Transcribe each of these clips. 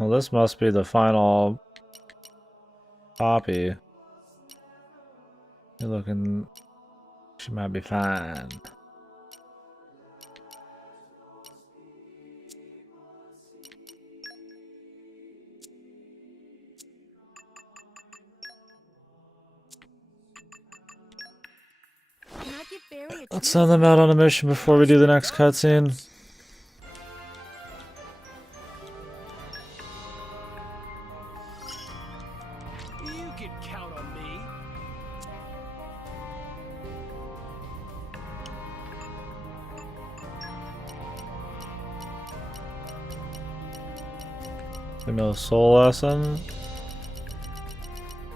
Well, this must be the final copy. You're looking... She might be fine. Let's send them out on a mission before we do the next cutscene. You can count on me. No soul lesson.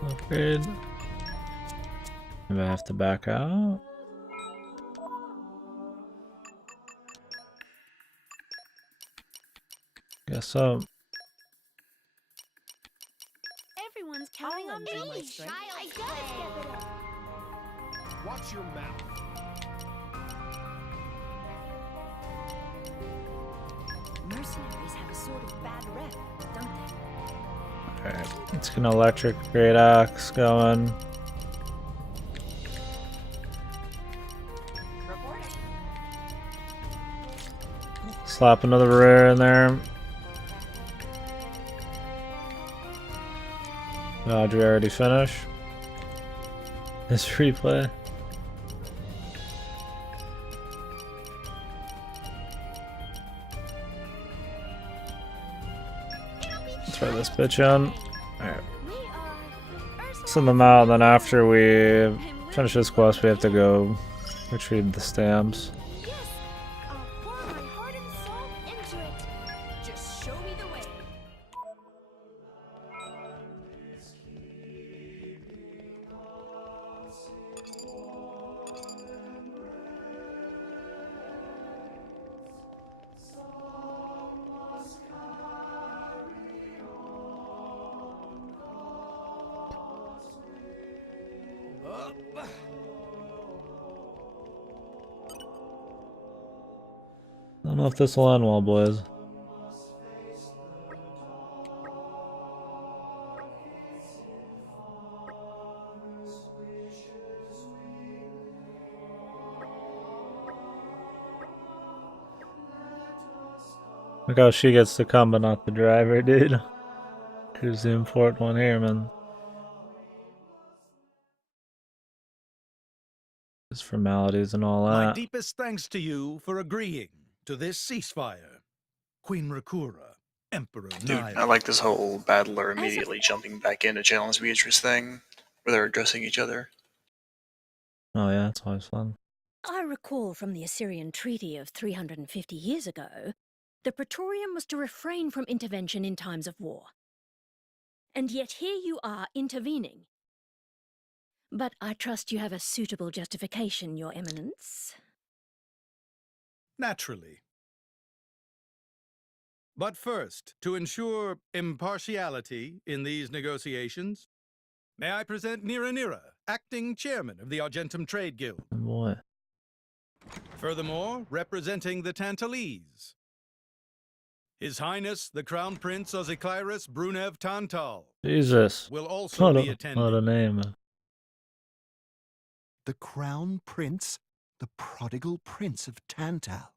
Upgrade. Maybe I have to back out. Guess so. Everyone's counting on me. I gotta step it up. Watch your mouth. Mercenaries have a sort of bad rep, don't they? Alright, let's get an electric great axe going. Slap another rare in there. Did we already finish this replay? Let's try this bitch on. Alright. Send them out, and then after we finish this quest, we have to go retrieve the stamps. I don't know if this will end well, boys. Look how she gets to come, but not the driver, dude. Here's the important one here, man. Just formalities and all that. My deepest thanks to you for agreeing to this ceasefire. Queen Rakura, Emperor Dude, Nile. I like this whole battler immediately jumping back in to challenge Beatrice thing, where they're addressing each other. Oh yeah, it's always fun. I recall from the Assyrian treaty of 350 years ago, the Praetorium was to refrain from intervention in times of war. And yet here you are intervening. But I trust you have a suitable justification, Your Eminence. Naturally. But first, to ensure impartiality in these negotiations, may I present Nira, acting chairman of the Argentum Trade Guild. Boy. Furthermore, representing the Tantalese, His Highness the Crown Prince Ozikairis Brunev Tantal Jesus. will also be attending. What a name. The Crown Prince? The prodigal Prince of Tantal.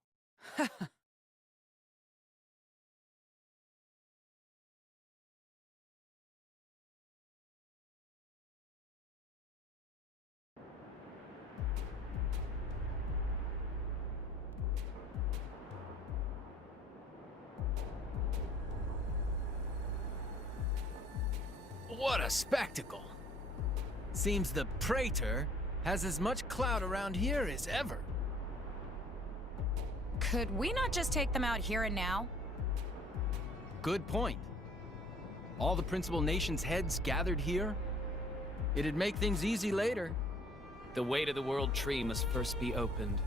What a spectacle! Seems the Praetor has as much clout around here as ever. Could we not just take them out here and now? Good point. All the principal nations' heads gathered here? It'd make things easy later. The way to the world tree must first be opened.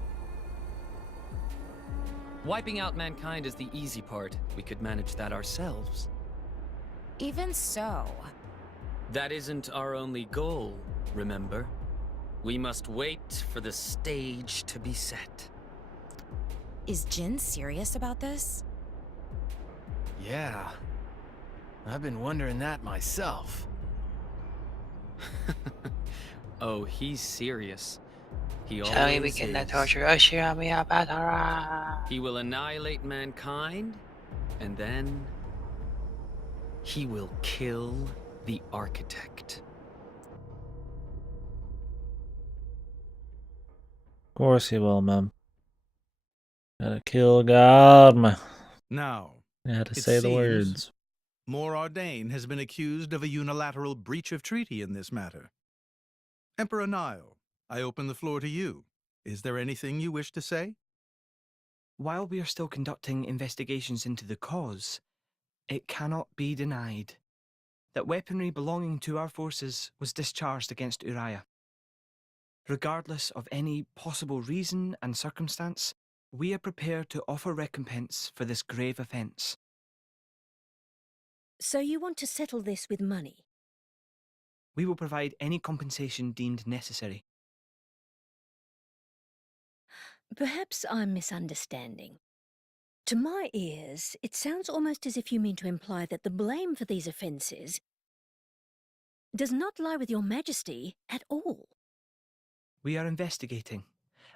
Wiping out mankind is the easy part. We could manage that ourselves. Even so. That isn't our only goal, remember? We must wait for the stage to be set. Is Jin serious about this? Yeah. I've been wondering that myself. Oh, he's serious. He Shall we always begin the is. torture? Oshiramiya Batara. He will annihilate mankind, and then he will kill the architect. Of course he will, man. Gotta kill God, man. Now, You had to it say the seems words. Morardain has been accused of a unilateral breach of treaty in this matter. Emperor Nile, I open the floor to you. Is there anything you wish to say? While we are still conducting investigations into the cause, it cannot be denied that weaponry belonging to our forces was discharged against Uriah. Regardless of any possible reason and circumstance, we are prepared to offer recompense for this grave offence. So you want to settle this with money? We will provide any compensation deemed necessary. Perhaps I'm misunderstanding. To my ears, it sounds almost as if you mean to imply that the blame for these offences does not lie with your Majesty at all. We are investigating.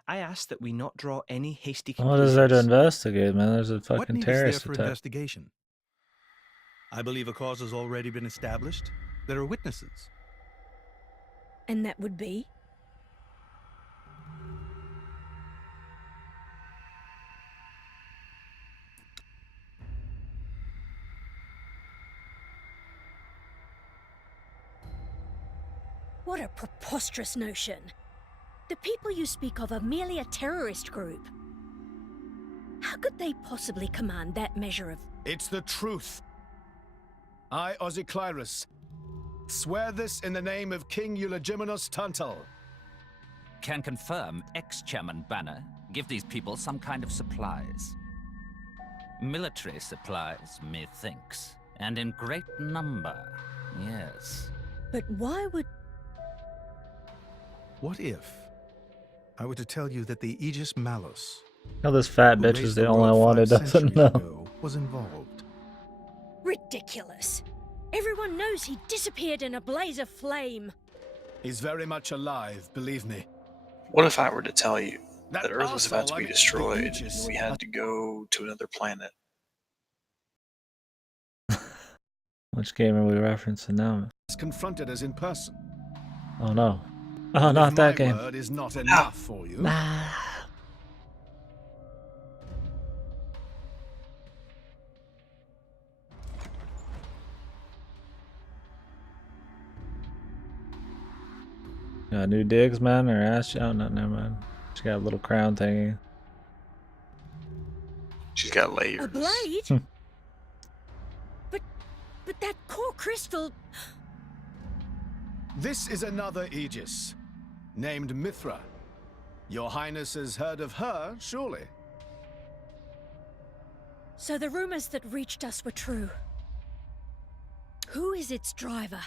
I ask that we not draw any hasty What conclusions. is there to investigate, man? There's a What fucking need is there terrorist for attack. investigation? I believe a cause has already been established. There are witnesses. And that would be? What a preposterous notion. The people you speak of are merely a terrorist group. How could they possibly command that measure of... It's the truth. I, Ozyclyrus, swear this in the name of King Eulogimenos Tantal. Can confirm ex-chairman Banner give these people some kind of supplies. Military supplies, methinks, and in great number, yes. But why would... What if I were to tell you that the Aegis Malus, Now this fat who bitch raised is the the only world one who 5 doesn't centuries know. ago, was involved? Ridiculous. Everyone knows he disappeared in a blaze of flame. He's very much alive, believe me. What if I were to tell you that Earth was about to arsehole, be I mean, destroyed the and Aegis. we had to go to another planet? Which game are we referencing now? He's confronted us in person. Oh no. Oh, And not if that my game. word is not enough for you. Nah. Got new digs, man, or ass? Oh, no, never mind. She got a little crown thingy. She's got layers. A blade? But that core crystal... This is another Aegis, named Mithra. Your Highness has heard of her, surely? So the rumors that reached us were true. Who is its driver?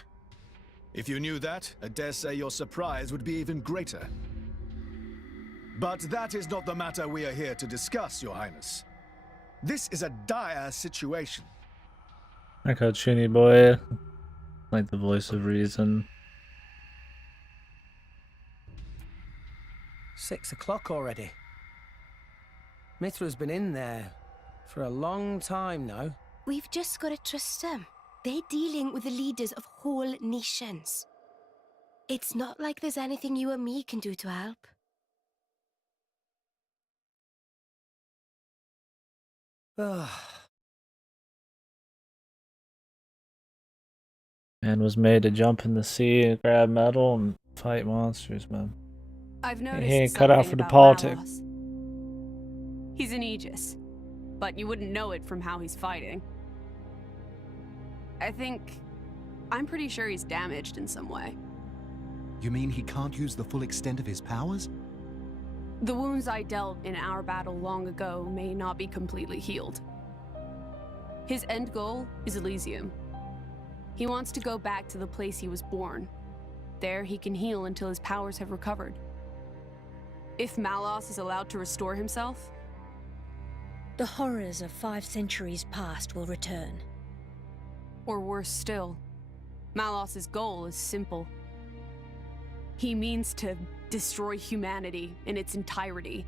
If you knew that, I dare say your surprise would be even greater. But that is not the matter we are here to discuss, Your Highness. This is a dire situation. I call Chinny boy. Like the voice of reason. 6 o'clock already. Mithra's been in there for a long time now. We've just got to trust them. They're dealing with the leaders of whole nations. It's not like there's anything you or me can do to help. Man was made to jump in the sea, grab metal, and fight monsters, man. I've noticed He ain't cut out for the something about politics. Malos. He's an Aegis, but you wouldn't know it from how he's fighting. I'm pretty sure he's damaged in some way. You mean he can't use the full extent of his powers? The wounds I dealt in our battle long ago may not be completely healed. His end goal is Elysium. He wants to go back to the place he was born. There he can heal until his powers have recovered. If Malos is allowed to restore himself, The horrors of 5 centuries past will return. Or worse still, Malos's goal is simple. He means to destroy humanity in its entirety.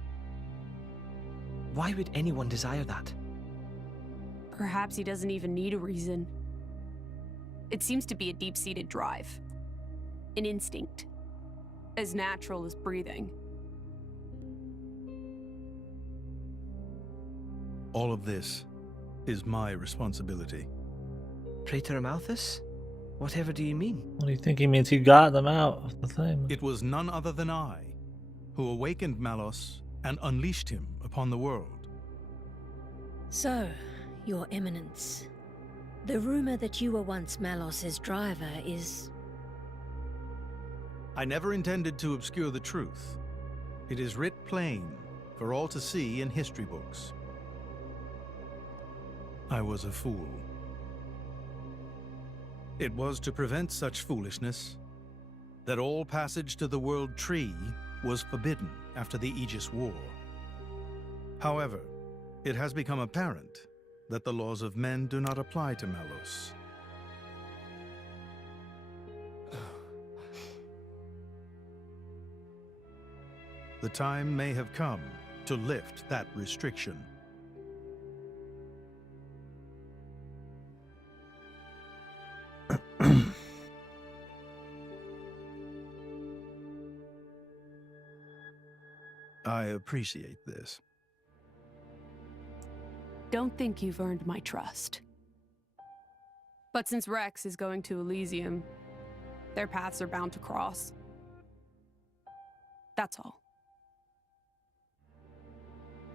Why would anyone desire that? Perhaps he doesn't even need a reason. It seems to be a deep-seated drive. An instinct. As natural as breathing. All of this is my responsibility. Praetor Amalthus? Whatever do you mean? What do you think he means? He got them out of the thing. It was none other than I who awakened Malos and unleashed him upon the world. So, Your Eminence, the rumor that you were once Malos's driver is... I never intended to obscure the truth. It is writ plain for all to see in history books. I was a fool. It was to prevent such foolishness that all passage to the World Tree was forbidden after the Aegis War. However, it has become apparent that the laws of men do not apply to Malos. The time may have come to lift that restriction. I appreciate this. Don't think you've earned my trust. But since Rex is going to Elysium, their paths are bound to cross. That's all.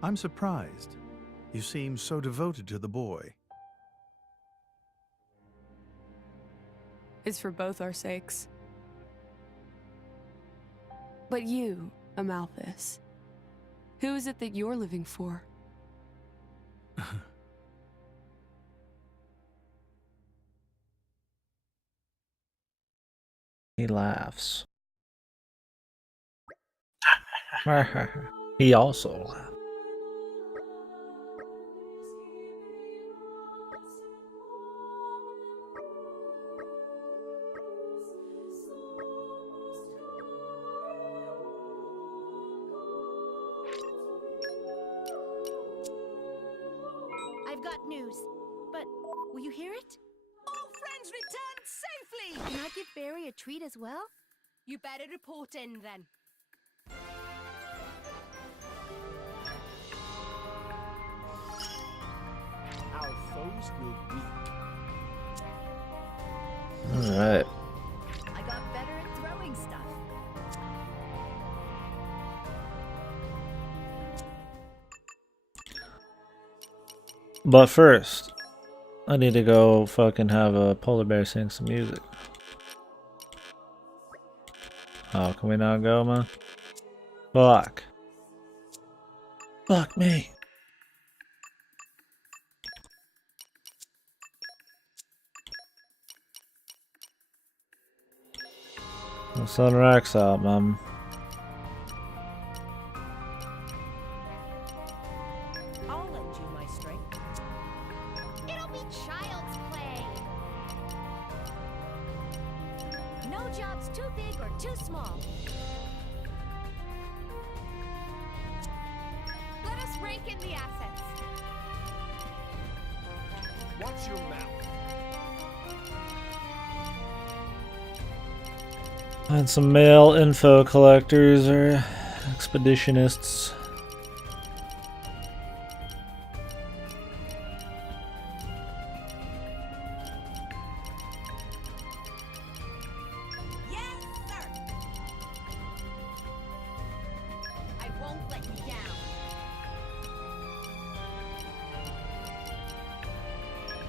I'm surprised. You seem so devoted to the boy. It's for both our sakes. But you, Amalthus, who is it that you're living for? He laughs. He also laughs. I've got news, but will you hear it? All friends returned safely! Can I give Barry a treat as well? You better report in then. Our foes will weep. Alright. I got better at throwing stuff. But first, I need to go fucking have a polar bear sing some music. Oh, can we not go, man? Fuck. Fuck me. The sun racks out, man. I'll lend you my strength. It'll be child's play. No job's too big or too small. Let us rake in the assets. Watch your mouth. And some male info collectors or expeditionists. Yes, sir. I won't let you down.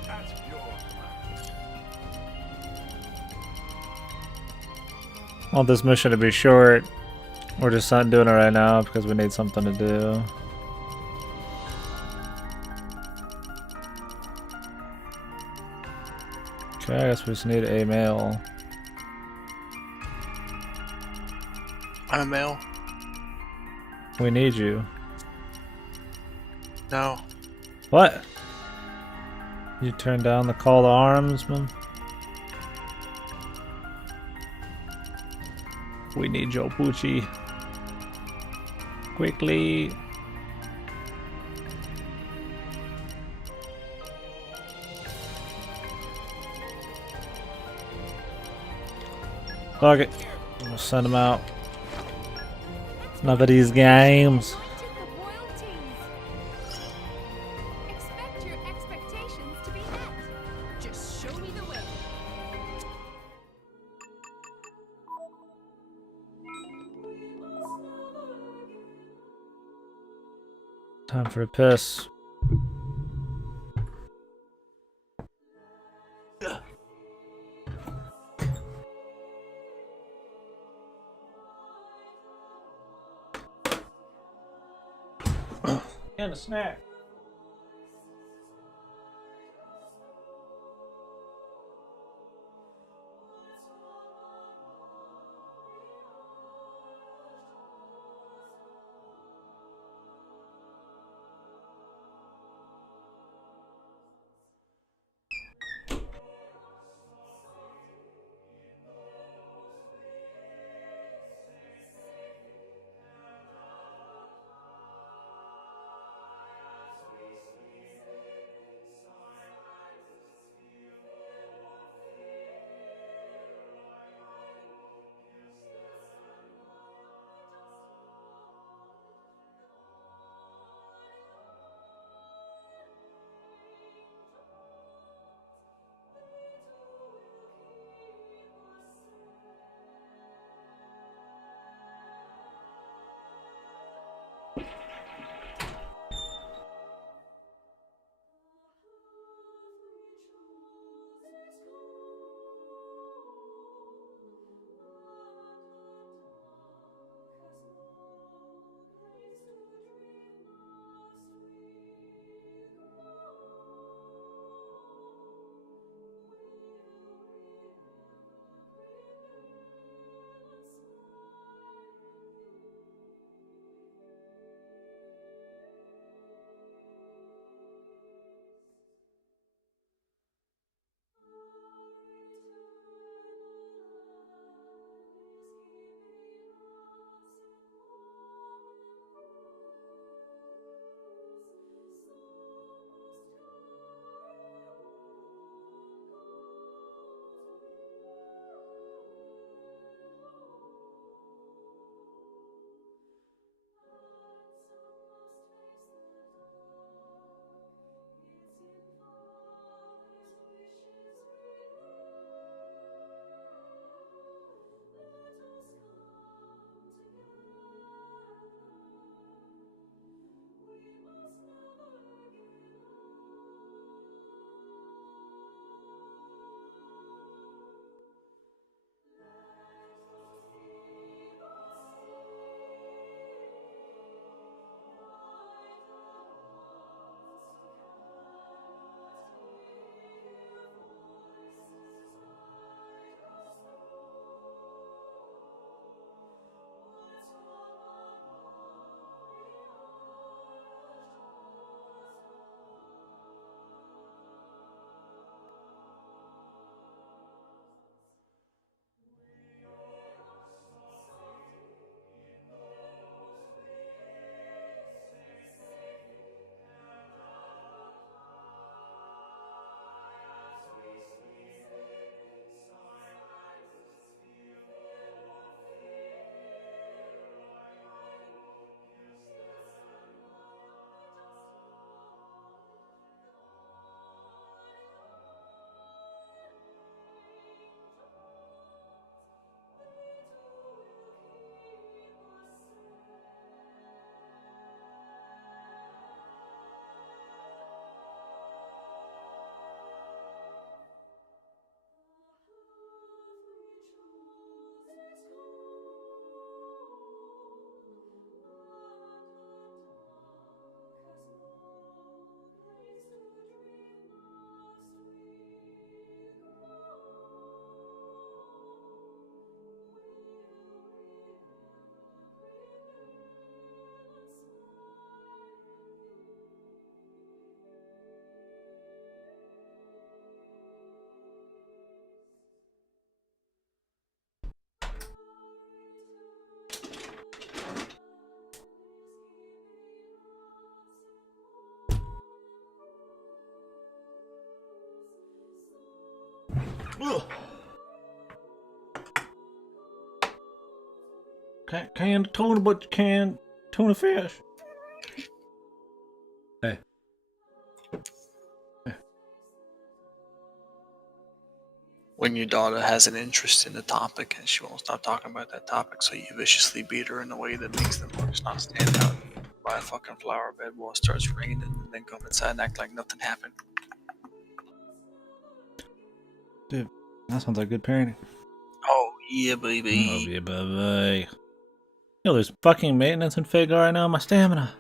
At your command. I want this mission to be short. We're just not doing it right now because we need something to do. Okay, I guess we just need a male. I'm a male. We need you. No. What? You turn down the call to arms, man. We need Joe Pucci. Quickly. Fuck it. We'll send him out. Enough of these games. Expect your expectations to be met. Just show me the way. Time for a piss. And a snack. Canned tuna, but you can tuna fish. Hey. When your daughter has an interest in a topic and she won't stop talking about that topic, so you viciously beat her in a way that makes them words not stand out. Buy a fucking flower bed while it starts raining, and then come inside and act like nothing happened. Dude, that sounds like good parenting. Oh yeah, baby. Oh yeah, baby. Yo, there's fucking maintenance in Fagar right now. My stamina.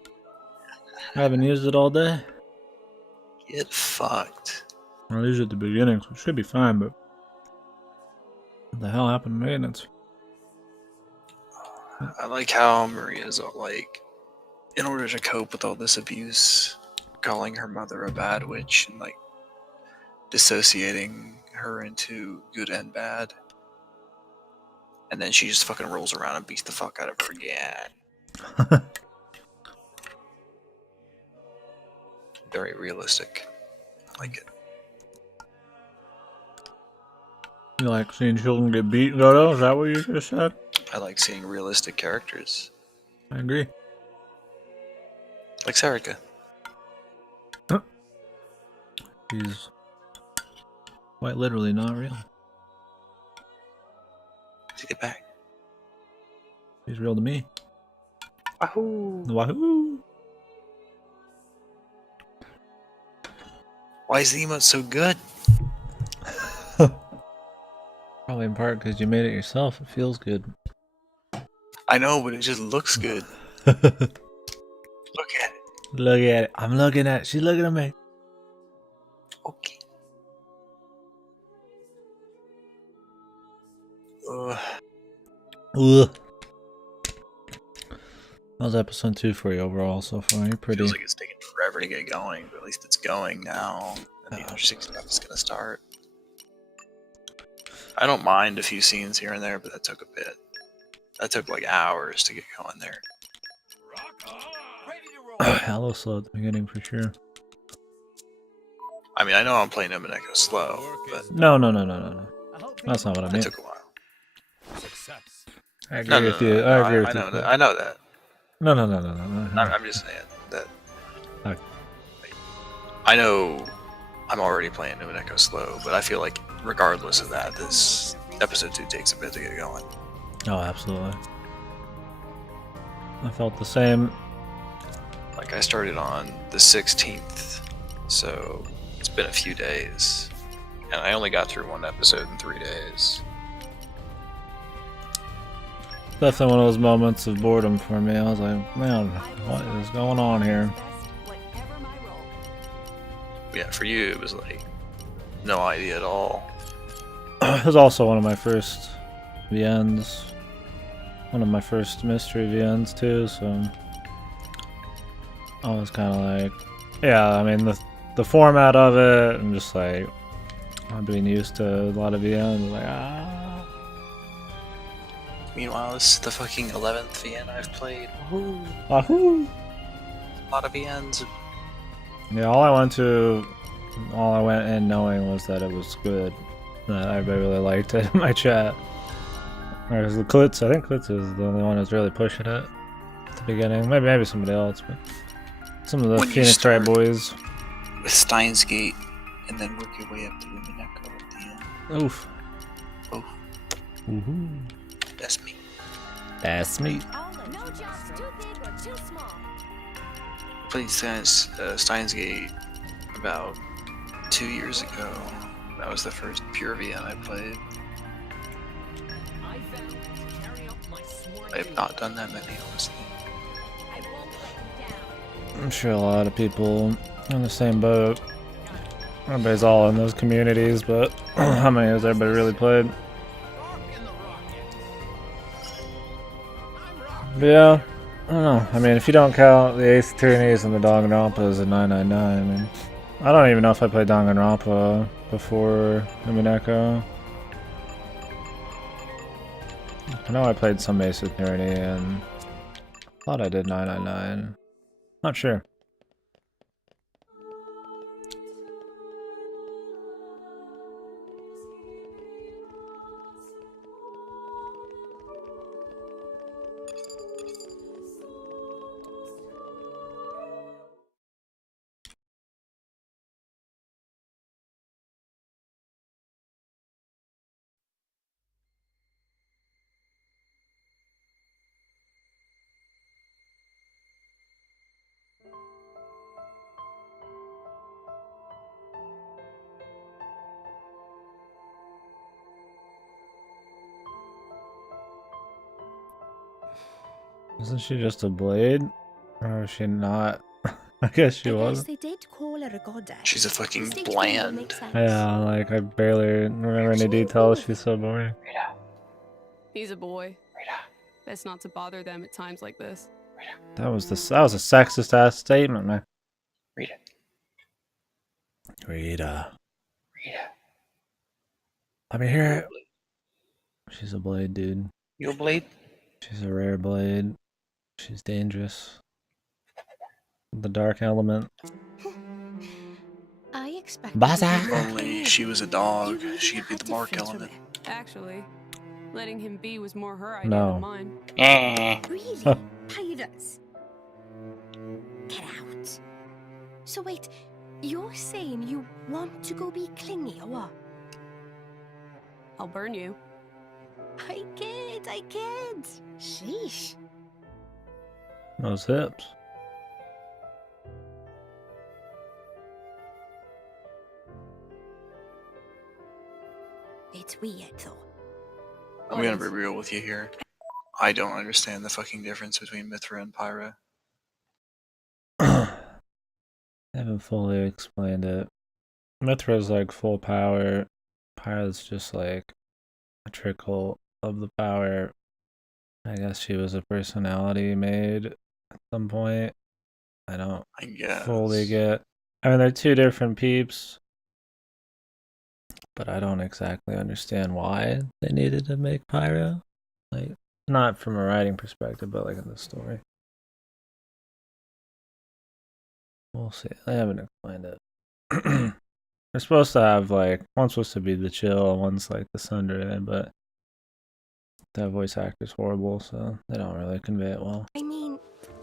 I haven't used it all day. Get fucked. I used it at the beginning, so it should be fine, but what the hell happened to maintenance? I like how Maria's like, in order to cope with all this abuse, calling her mother a bad witch and like dissociating her into good and bad. And then she just fucking rolls around and beats the fuck out of her again. Very realistic. I like it. You like seeing children get beat, Godo? Is that what you just said? I like seeing realistic characters. I agree. Like Sarika. He's quite literally not real. Take it back. He's real to me. Wahoo! Wahoo! Why is the emote so good? Probably in part because you made it yourself. It feels good. I know, but it just looks good. Look at it. Look at it. I'm looking at it. She's looking at me. Okay. Ugh. Ugh. How's episode 2 for you overall so far? You're pretty. Feels like it's taking forever to get going, but at least it's going now. And the other 6 stuff is gonna start. I don't mind a few scenes here and there, but that took a bit. That took like hours to get going there. Hello slow at the beginning for sure. I mean, I know I'm playing Nomineko slow, but No. That's not what I it mean. took a while. I agree with you. No, I agree with I you. know that. I know that. No. I'm just saying that. I know I'm already playing Nomineko slow, but I feel like regardless of that, this episode 2 takes a bit to get going. Oh, absolutely. I felt the same. Like I started on the 16th, so it's been a few days, and I only got through one episode in 3 days. Definitely one of those moments of boredom for me. I was like, man, what is going on here? Yeah, for you, it was like no idea at all. It was also one of my first VNs. One of my first mystery VNs too, so I was kind of like, yeah, I mean the format of it, and just like not being used to a lot of VNs, like Meanwhile, this is the fucking 11th VN I've played. Wahoo! A lot of VNs. Yeah, all I went in knowing was that it was good. That everybody really liked it in my chat. Whereas the Klitz, I think Klitz is the only one who's really pushing it at the beginning. Maybe somebody else, but some of the When you Phoenix Wright start boys. with Steins Gate, and then work your way up to Lumineko at the end. Oof. Oof. Woohoo. That's me. That's me. No job's too big or too small. Played Steins Gate about 2 years ago. That was the first pure VN I played. I have not done that many, honestly. I'm sure a lot of people in the same boat. Everybody's all in those communities, but how many has everybody really played? But yeah, I don't know. I mean, if you don't count the Ace Tyrannies and the Danganronpas and 999, I mean, I don't even know if I played Danganronpa before Numineko. I know I played some Ace Tyranny and thought I did 999. Not sure. Isn't she just a blade? Or is she not? I guess she was. They did call her a goddess. She's a fucking bland. Yeah, like I barely remember any details. She's so boring. He's a boy. Best not to bother them at times like this. That was a sexist ass statement, man. Rita. Rita. Let me hear it. She's a blade, dude. You a blade? She's a rare blade. She's dangerous. The dark element. I expect. If only she was a dog, she'd be the mark element. Actually, letting him be was more her idea No. than mine. Really? Pirates? Get out. So wait, you're saying you want to go be clingy or what? I'll burn you. I kid. Sheesh. Those hips. It's weird though. I'm gonna be real with you here. I don't understand the fucking difference between Mithra and Pyra. I haven't fully explained it. Mithra's like full power. Pyra's just like a trickle of the power. I guess she was a personality made at some point. I don't fully get. I mean, they're two different peeps, but I don't exactly understand why they needed to make Pyra. Like, not from a writing perspective, but like in the story. We'll see. They haven't explained it. They're supposed to have like one's supposed to be the chill, and one's like the Sundere, but that voice actor's horrible, so they don't really convey it well. I mean,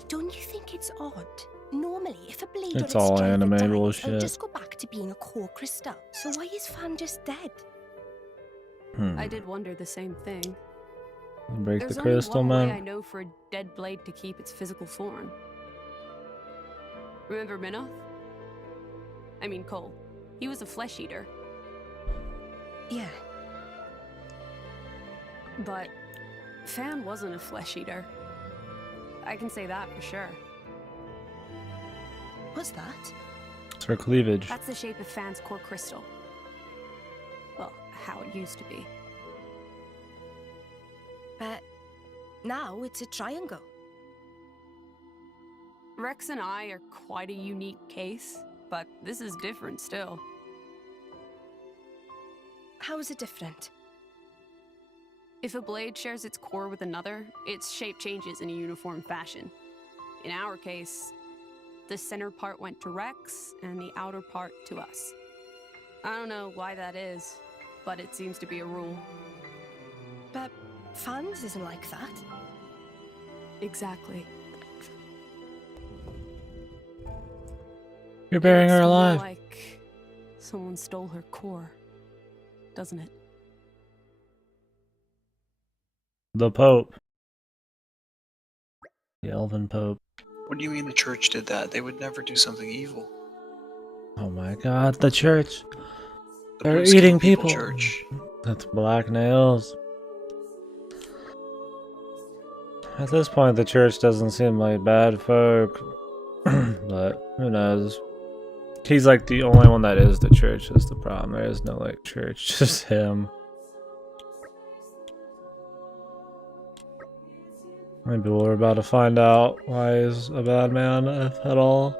don't you think it's odd? Normally, if a blade It's or its all strength anime dies, it'll bullshit. just go back to being a core crystal. So why is Fan just dead? I did wonder the same thing. Break There's the crystal, only one way I man. know for a dead blade to keep its physical form. Remember Minoth? I mean Cole. He was a flesh eater. Yeah. But Fan wasn't a flesh eater. I can say that for sure. What's that? It's her cleavage. That's the shape of Fan's core crystal. Well, how it used to be. But now it's a triangle. Rex and I are quite a unique case, but this is different still. How is it different? If a blade shares its core with another, its shape changes in a uniform fashion. In our case, the center part went to Rex, and the outer part to us. I don't know why that is, but it seems to be a rule. But Fan's isn't like that. Exactly. You're burying her It's more alive. like someone stole her core, doesn't it? The Pope. The Elven Pope. What do you mean the church did that? They would never do something evil. Oh my god, the church. The They're Blue Skin eating people. Church. That's black nails. At this point, the church doesn't seem like bad folk. But who knows? He's like the only one that is the church. That's the problem. There is no like church, just him. Maybe we're about to find out why he's a bad man, if at all.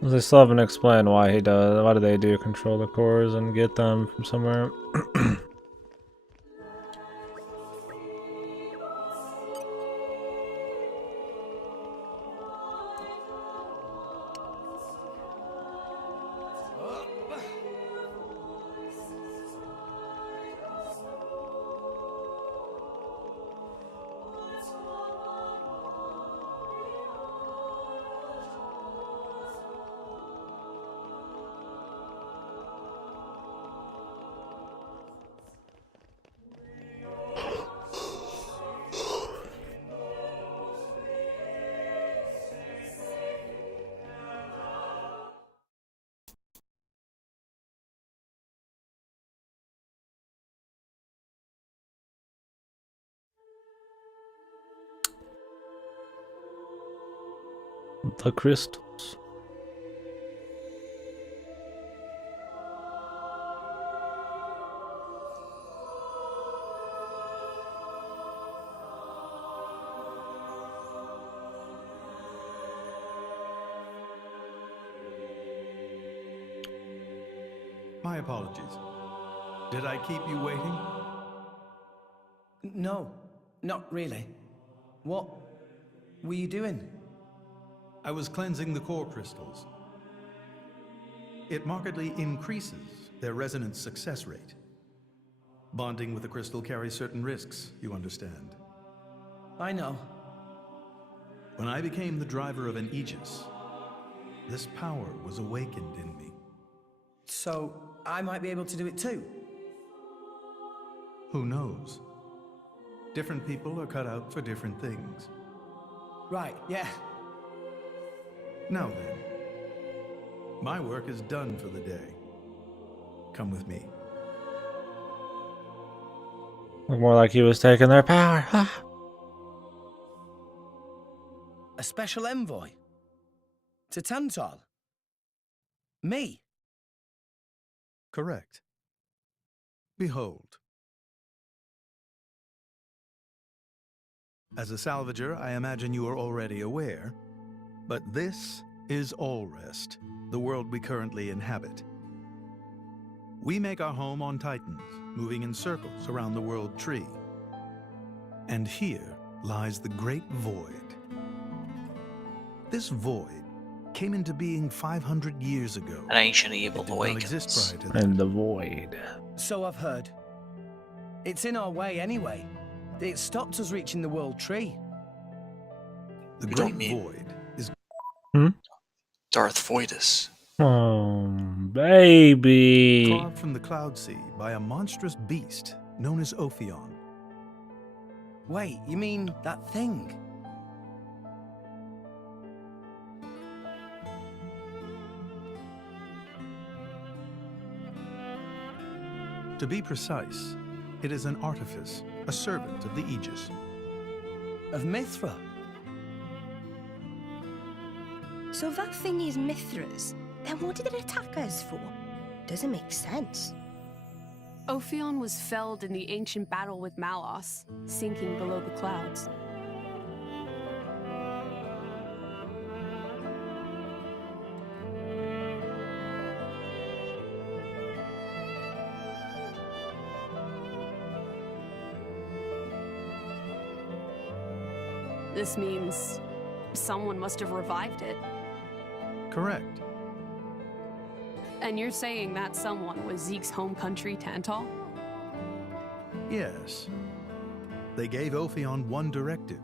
They still haven't explained why he does. Why do they do control the cores and get them from somewhere? The crystals. My apologies. Did I keep you waiting? No, not really. What were you doing? I was cleansing the core crystals. It markedly increases their resonance success rate. Bonding with a crystal carries certain risks, you understand. I know. When I became the driver of an Aegis, this power was awakened in me. So, I might be able to do it too? Who knows? Different people are cut out for different things. Right, yeah. Now then, my work is done for the day. Come with me. Looked more like he was taking their power. A special envoy? To Tantal? Me? Correct. Behold. As a salvager, I imagine you are already aware, but this is Allrest, the world we currently inhabit. We make our home on Titans, moving in circles around the world tree. And here lies the Great Void. This void came into being 500 years ago. An ancient evil It did not exist prior to that. And the void. So I've heard. It's in our way anyway. It stopped us reaching the world tree. The Great Void is Darth Voidus. Oh, baby. carved from the cloud sea by a monstrous beast known as Ophion. Wait, you mean that thing? To be precise, it is an artifice, a servant of the Aegis. Of Mithra? So that thing is Mithra's. Then what did it attack us for? Doesn't make sense. Ophion was felled in the ancient battle with Malos, sinking below the clouds. This means someone must have revived it. Correct. And you're saying that someone was Zeke's home country, Tantal? Yes. They gave Ophion one directive: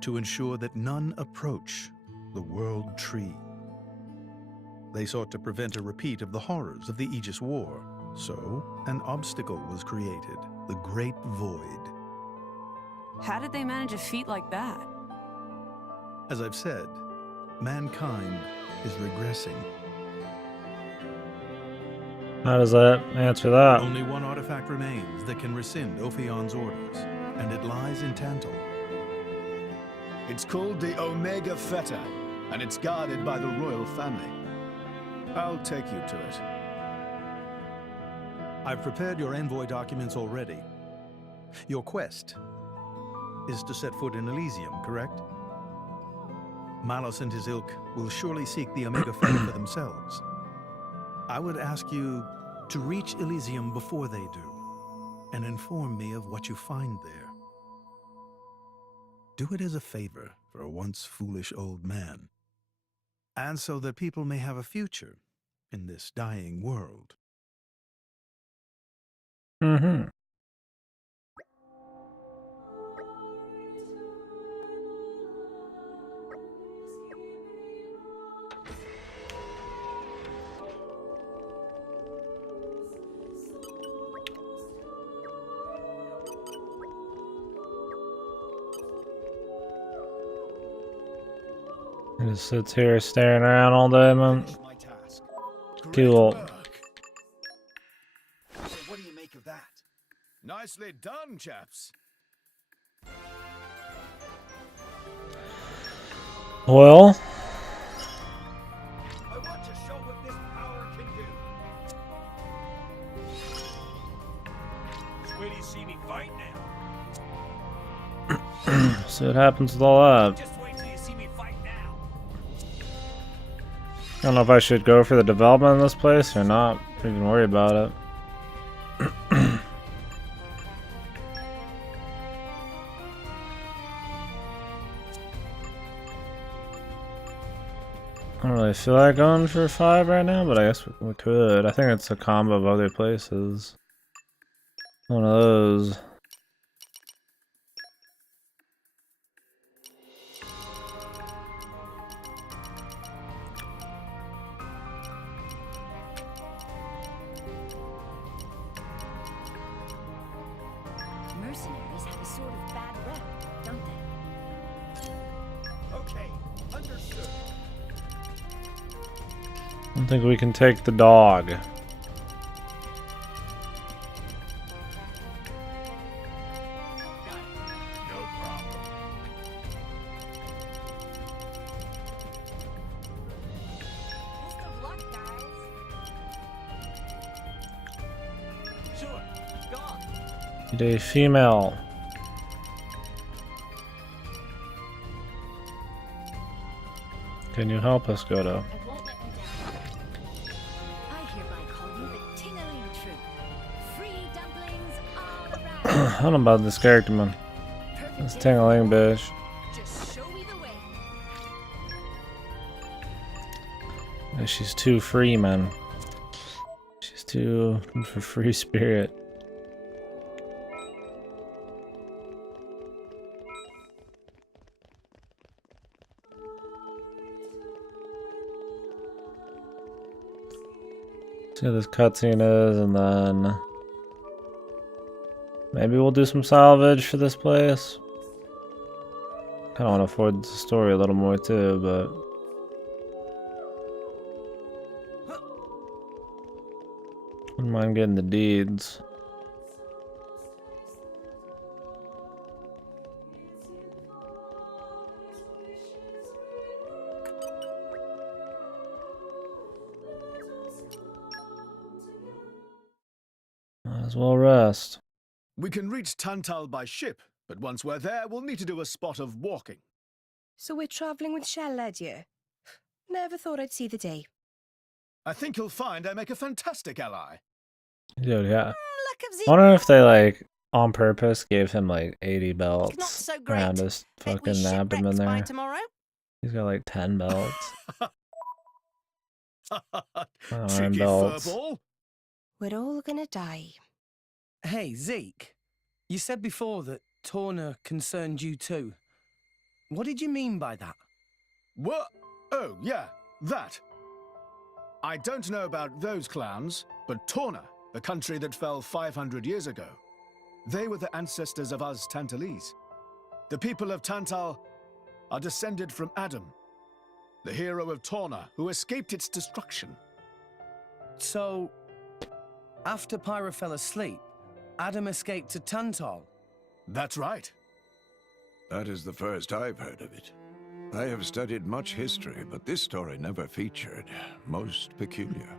to ensure that none approach the World Tree. They sought to prevent a repeat of the horrors of the Aegis War, so an obstacle was created, the Great Void. How did they manage a feat like that? As I've said, mankind is regressing. How does that answer that? Only one artifact remains that can rescind Ophion's orders, and it lies in Tantal. It's called the Omega Feta, and it's guarded by the royal family. I'll take you to it. I've prepared your envoy documents already. Your quest is to set foot in Elysium, correct? Malos and his ilk will surely seek the Omega Feta for themselves. I would ask you to reach Elysium before they do, and inform me of what you find there. Do it as a favor for a once foolish old man, and so that people may have a future in this dying world. Mm-hmm. He just sits here staring around all day, man. Cool. So what do you make of that? Nicely done, chaps. Well, I want to show what this power can do. Just wait till you see me fight now. see what happens with all that. Just wait till you see me fight now. I don't know if I should go for the development in this place or not. Even worry about it. I don't really feel like going for 5 right now, but I guess we could. I think it's a combo of other places. One of those. Mercenaries have a sort of bad rep, don't they? Okay, understood. I don't think we can take the dog. Need a female. Can you help us, Godo? I don't know about this character, man. This tingling bitch. Yeah, she's too free, man. She's too for free spirit. See what this cutscene is, and then maybe we'll do some salvage for this place. Kinda wanna afford the story a little more too, but wouldn't mind getting the deeds. Might as well rest. We can reach Tantal by ship, but once we're there, we'll need to do a spot of walking. So we're travelling with Shell, lad, you? Never thought I'd see the day. I think you'll find I make a fantastic ally. Dude, yeah. I wonder if they, like, on purpose gave him, like, 80 belts around his fucking abdomen there. He's got, like, 10 belts. Iron belts. Furball. We're all gonna die. Hey, Zeke. You said before that Torna concerned you too. What did you mean by that? What? Oh, yeah, that. I don't know about those clans, but Torna, the country that fell 500 years ago, they were the ancestors of us Tantalese. The people of Tantal are descended from Adam, the hero of Torna who escaped its destruction. So, after Pyra fell asleep, Adam escaped to Tantal? That's right. That is the first I've heard of it. I have studied much history, but this story never featured. Most peculiar.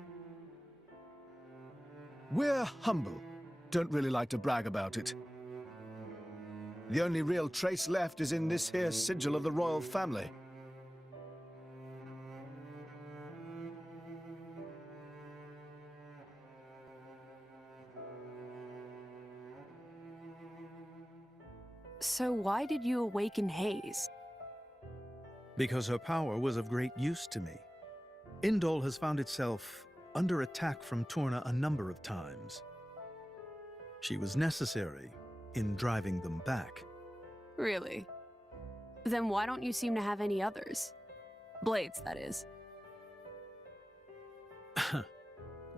We're humble. Don't really like to brag about it. The only real trace left is in this here sigil of the royal family. So why did you awaken Hayes? Because her power was of great use to me. Indol has found itself under attack from Torna a number of times. She was necessary in driving them back. Really? Then why don't you seem to have any others? Blades, that is.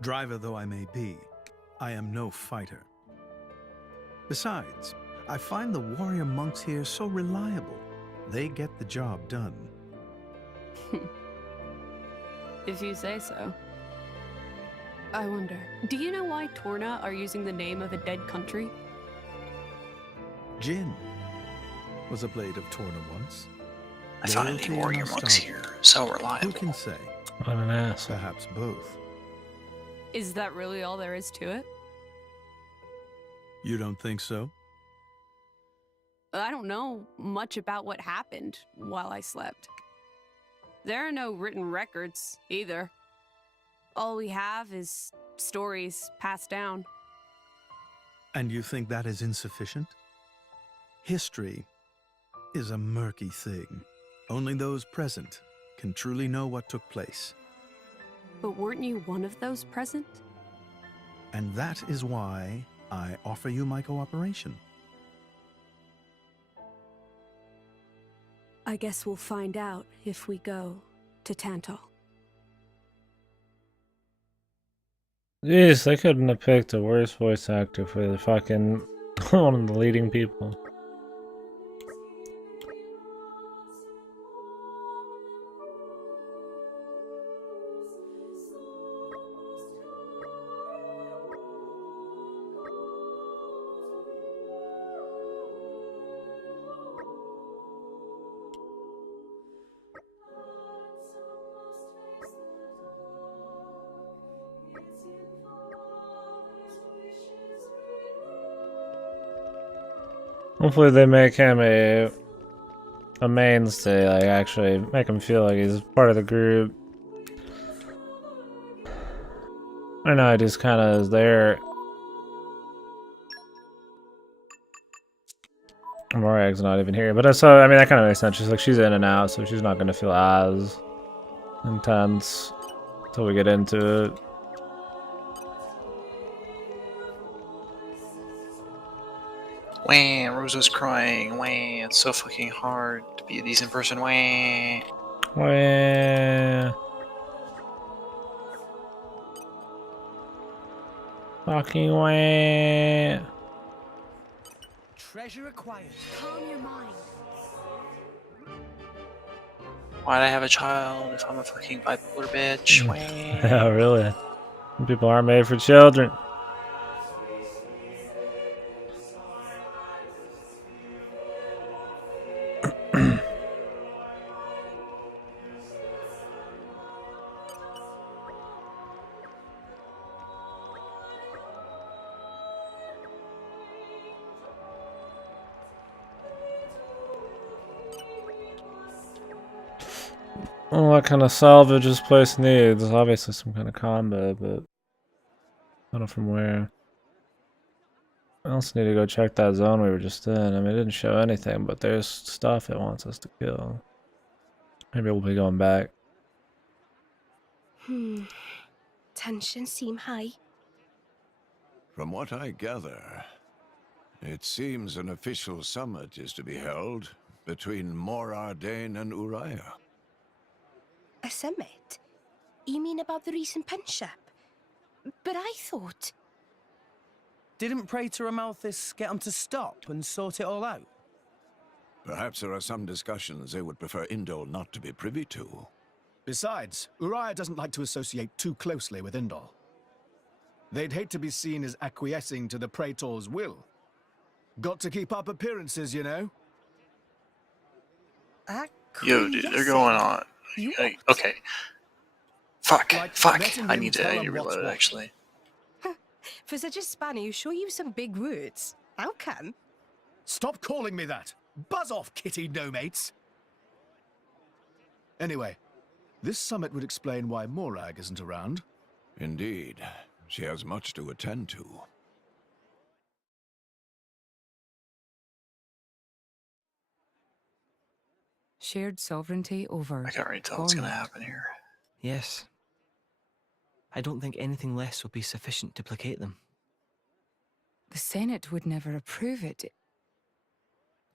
Driver though I may be, I am no fighter. Besides, I find the warrior monks here so reliable. They get the job done. If you say so. I wonder, do you know why Torna are using the name of a dead country? Jin was a blade of Torna once. I found Loyalty any and warrior monks nostalgia. here. So Who reliable. can say? What an ass. Perhaps both. Is that really all there is to it? You don't think so? I don't know much about what happened while I slept. There are no written records, either. All we have is stories passed down. And you think that is insufficient? History is a murky thing. Only those present can truly know what took place. But weren't you one of those present? And that is why I offer you my cooperation. I guess we'll find out if we go to Tantal. Jeez, they couldn't have picked a worse voice actor for the fucking one of the leading people. Hopefully they make him a mainstay, like actually make him feel like he's part of the group. I know, he just kind of is there. Morag's not even here, but so I mean that kind of makes sense. She's in and out, so she's not gonna feel as intense until we get into it. Wah, Rosa's crying. Wah, it's so fucking hard to be a decent person. Wah. Wah. Fucking wah. Treasure acquired. Calm your mind. Why'd I have a child if I'm a fucking bipolar bitch? Wah. Yeah, really. Some people aren't made for children. Well, what kind of salvage this place needs? Obviously some kind of combo, but I don't know from where. I also need to go check that zone we were just in. I mean, it didn't show anything, but there's stuff it wants us to kill. Maybe we'll be going back. Tensions seem high. From what I gather, it seems an official summit is to be held between Morardain and Uriah. A summit? You mean about the recent punch-up? But I thought... Didn't Praetor Amalthus get him to stop and sort it all out? Perhaps there are some discussions they would prefer Indol not to be privy to. Besides, Uriah doesn't like to associate too closely with Indol. They'd hate to be seen as acquiescing to the Praetor's will. Got to keep up appearances, you know? Yo, dude, they're going on. Okay. Fuck. I need to reload it, actually. For such a spanner, you sure use some big words. How come? Stop calling me that! Buzz off, kitty no-mates! Anyway, this summit would explain why Morag isn't around. Indeed. She has much to attend to. Shared sovereignty over... I can't already tell what's gonna happen here. Yes. I don't think anything less will be sufficient to placate them. The Senate would never approve it.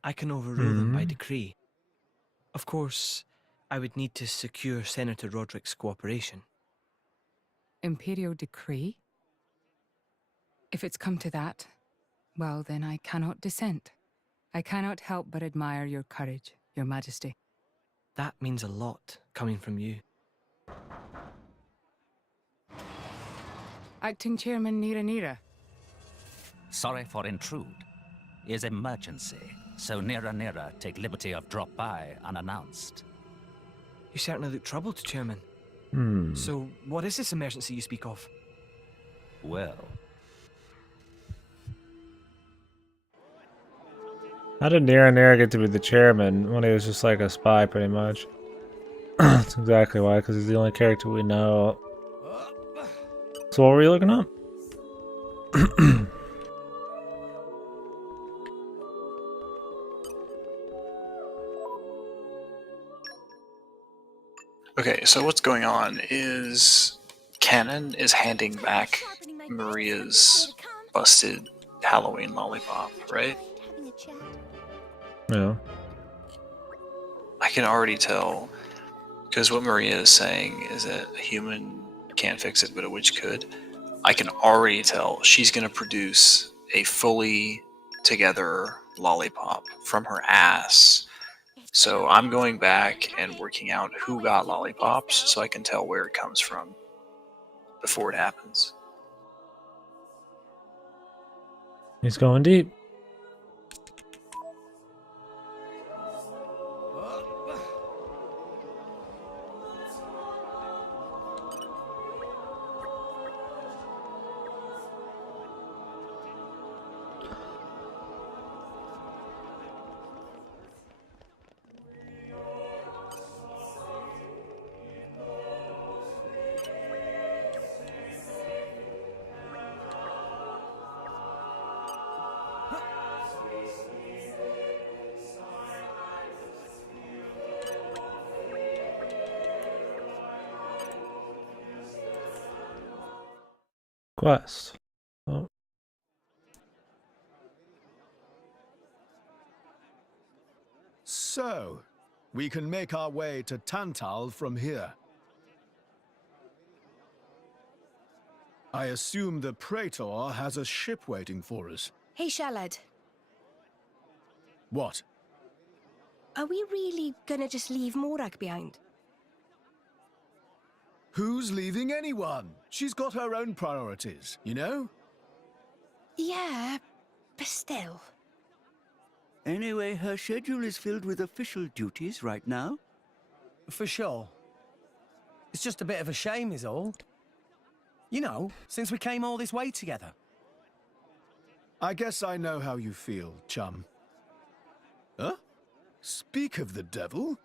I can overrule them by decree. Of course, I would need to secure Senator Roderick's cooperation. Imperial decree? If it's come to that, well then I cannot dissent. I cannot help but admire your courage, Your Majesty. That means a lot, coming from you. Acting Chairman Nira Nira. Sorry for intrude. Is emergency. so Nera take liberty of drop by unannounced. You certainly look troubled, Chairman. Hmm. So, what is this emergency you speak of? Well, How did Nera get to be the chairman when he was just like a spy, pretty much? That's exactly why, because he's the only character we know. So what were you looking up? Okay, so what's going on is Canon is handing back Maria's busted Halloween lollipop, right? Yeah. I can already tell, because what Maria is saying is that a human can't fix it, but a witch could. I can already tell she's going to produce a fully together lollipop from her ass. So I'm going back and working out who got lollipops so I can tell where it comes from before it happens. He's going deep. Quest. Oh. So, we can make our way to Tantal from here. I assume the Praetor has a ship waiting for us. Hey, Shalad. What? Are we really gonna just leave Morag behind? Who's leaving anyone? She's got her own priorities, you know? Yeah, but still. Anyway, her schedule is filled with official duties right now. For sure. It's just a bit of a shame is all. You know, since we came all this way together. I guess I know how you feel, chum. Huh? Speak of the devil?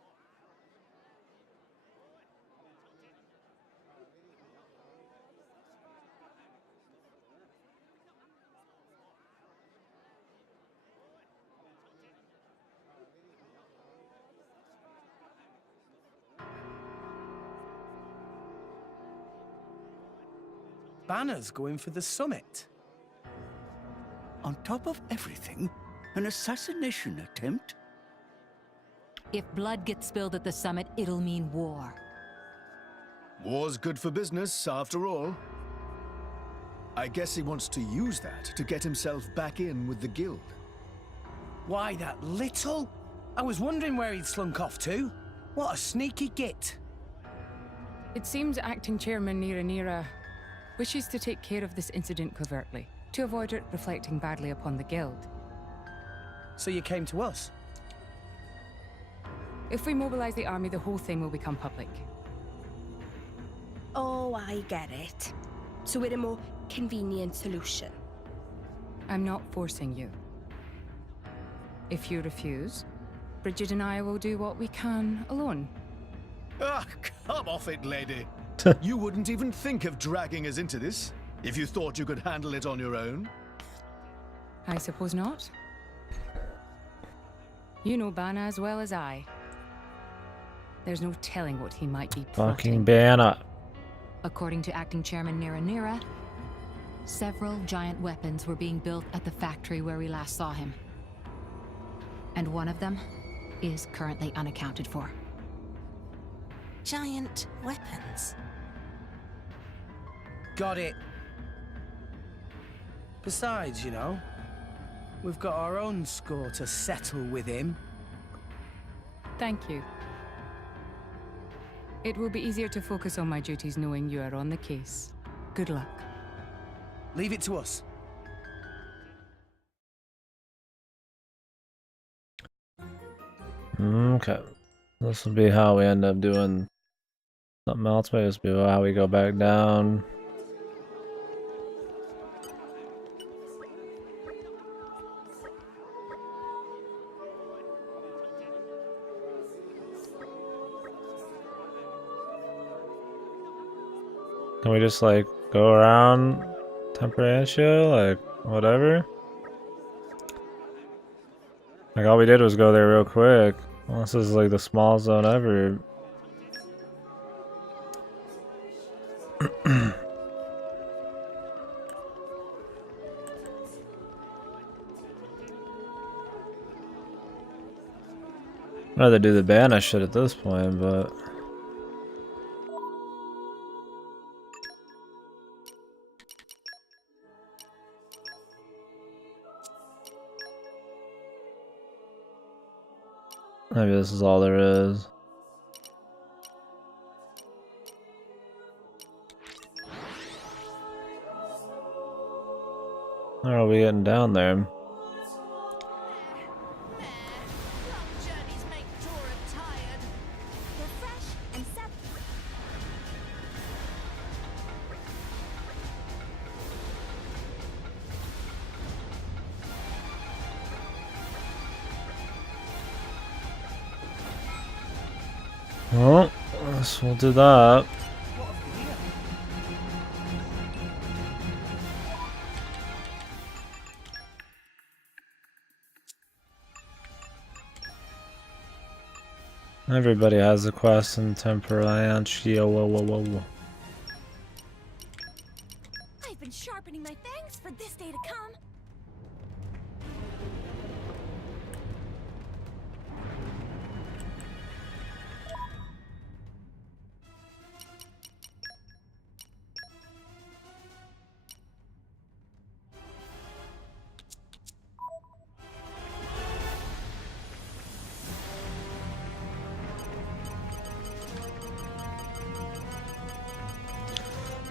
Banner's going for the summit. On top of everything, an assassination attempt? If blood gets spilled at the summit, it'll mean war. War's good for business, after all. I guess he wants to use that to get himself back in with the guild. Why, that little? I was wondering where he'd slunk off to. What a sneaky git. It seems Acting Chairman Nera wishes to take care of this incident covertly, to avoid it reflecting badly upon the guild. So you came to us? If we mobilize the army, the whole thing will become public. Oh, I get it. So we're a more convenient solution. I'm not forcing you. If you refuse, Bridget and I will do what we can alone. Ah, come off it, lady. You wouldn't even think of dragging us into this, if you thought you could handle it on your own. I suppose not. You know Bana as well as I. There's no telling what he might be plotting. Fucking Bana. According to Acting Chairman Nera, several giant weapons were being built at the factory where we last saw him. And one of them is currently unaccounted for. Giant weapons. Got it. Besides, you know, we've got our own score to settle with him. Thank you. It will be easier to focus on my duties knowing you are on the case. Good luck. Leave it to us. Okay. This will be how we end up doing something else. Maybe this will be how we go back down. Can we just like go around Temperantia, like whatever? Like all we did was go there real quick. Well, this is like the smallest zone ever. I'd rather do the banish shit at this point, but maybe this is all there is. How are we getting down there? Well, I guess we'll do that. Everybody has a quest in Temperantia. Whoa, whoa, whoa. I've been sharpening my fangs for this day to come.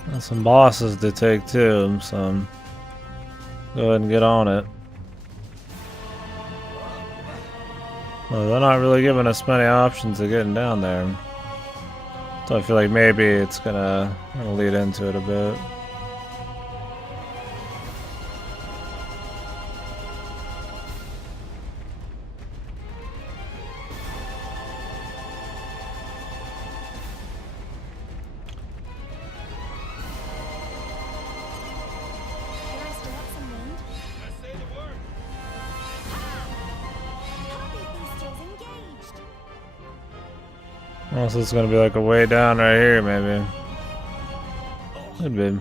Got some bosses to take too, so go ahead and get on it. Well, they're not really giving us many options of getting down there. So I feel like maybe it's gonna lead into it a bit. Unless it's gonna be like a way down right here, maybe. Could be.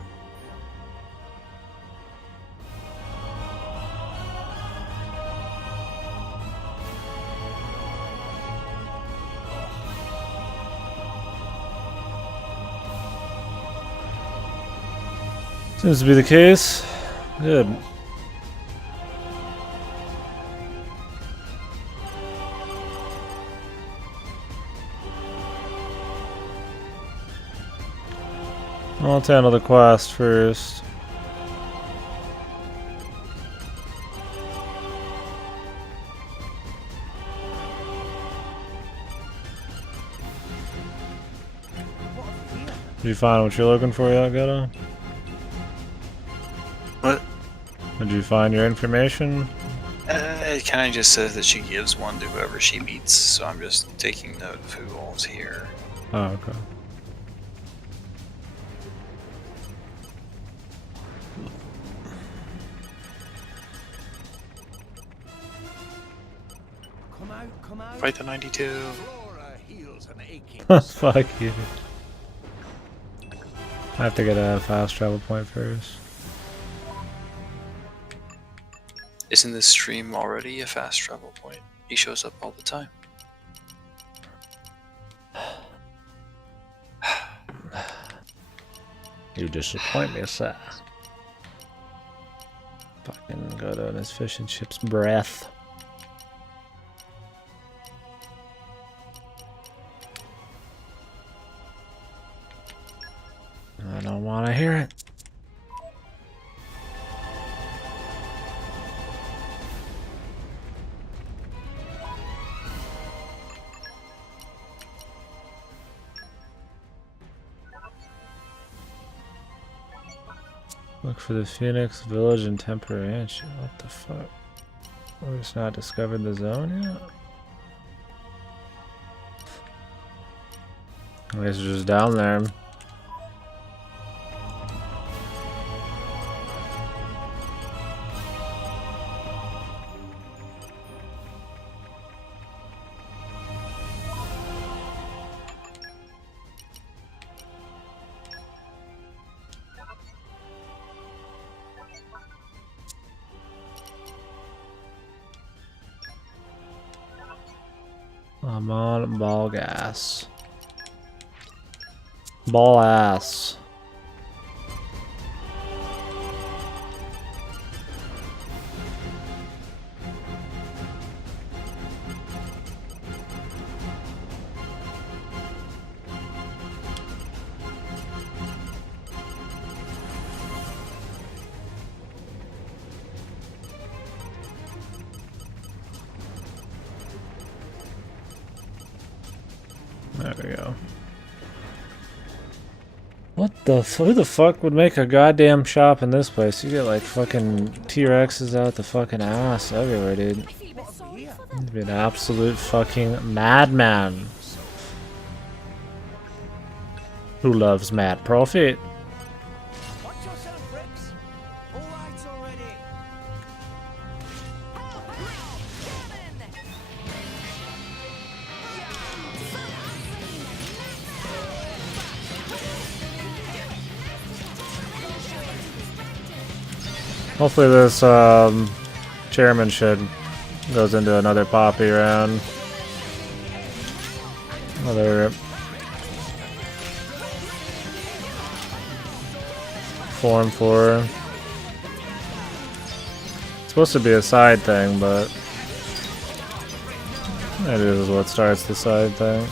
Seems to be the case. Good. I'll handle the quest first. Did you find what you're looking for yet, Ghetto? What? Did you find your information? It kind of just says that she gives one to whoever she meets, so I'm just taking note of who all's here. Oh, okay. Fight the 92. Fuck you. I have to get a fast travel point first. Isn't this stream already a fast travel point? He shows up all the time. You disappoint me, sir. Fucking go to his fish and chips breath. I don't want to hear it. Look for the Phoenix Village and Temper Ranch. What the fuck? We just not discovered the zone yet? I guess it's just down there. I'm on ball gas. Ball ass. There we go. What the who the fuck would make a goddamn shop in this place? You get like fucking T-Rexes out the fucking ass everywhere, dude. You'd be an absolute fucking madman. Who loves mad profit? Hopefully this chairmanship goes into another poppy round. Another Form 4. It's supposed to be a side thing, but it is what starts the side thing.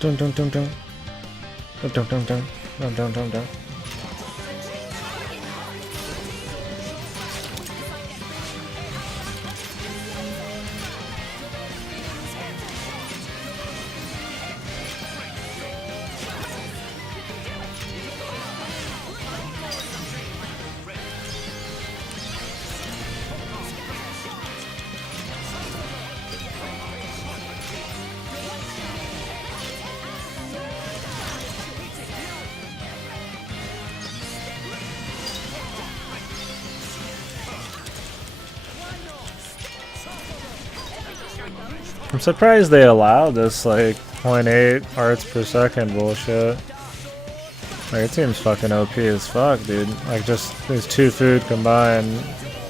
Dun dun dun dun. Dun dun dun dun. Dun dun dun dun. I'm surprised they allowed this like 0.8 arts per second bullshit. Like it seems fucking OP as fuck, dude. Like just these two food combined,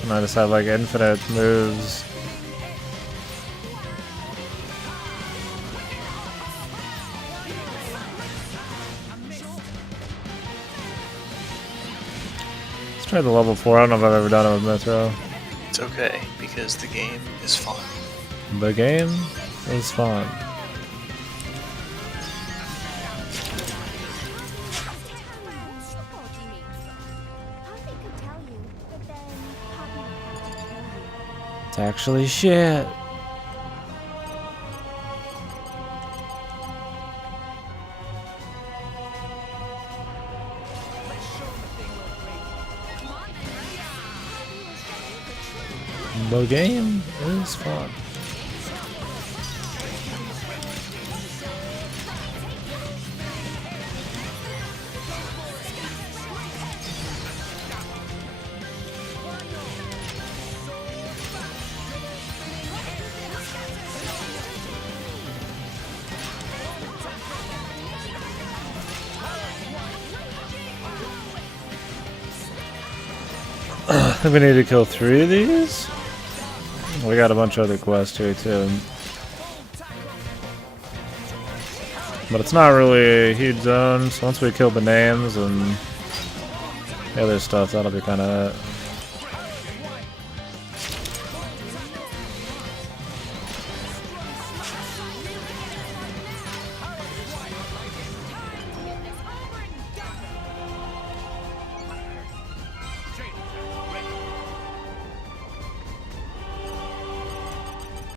and I just have like infinite moves. Let's try the level 4. I don't know if I've ever done it with Mithra. It's okay, because the game is fun. The game is fun. It's actually shit. The game is fun. I think we need to kill 3 of these. We got a bunch of other quests here too. But it's not really a huge zone, so once we kill the names and the other stuff, that'll be kind of it.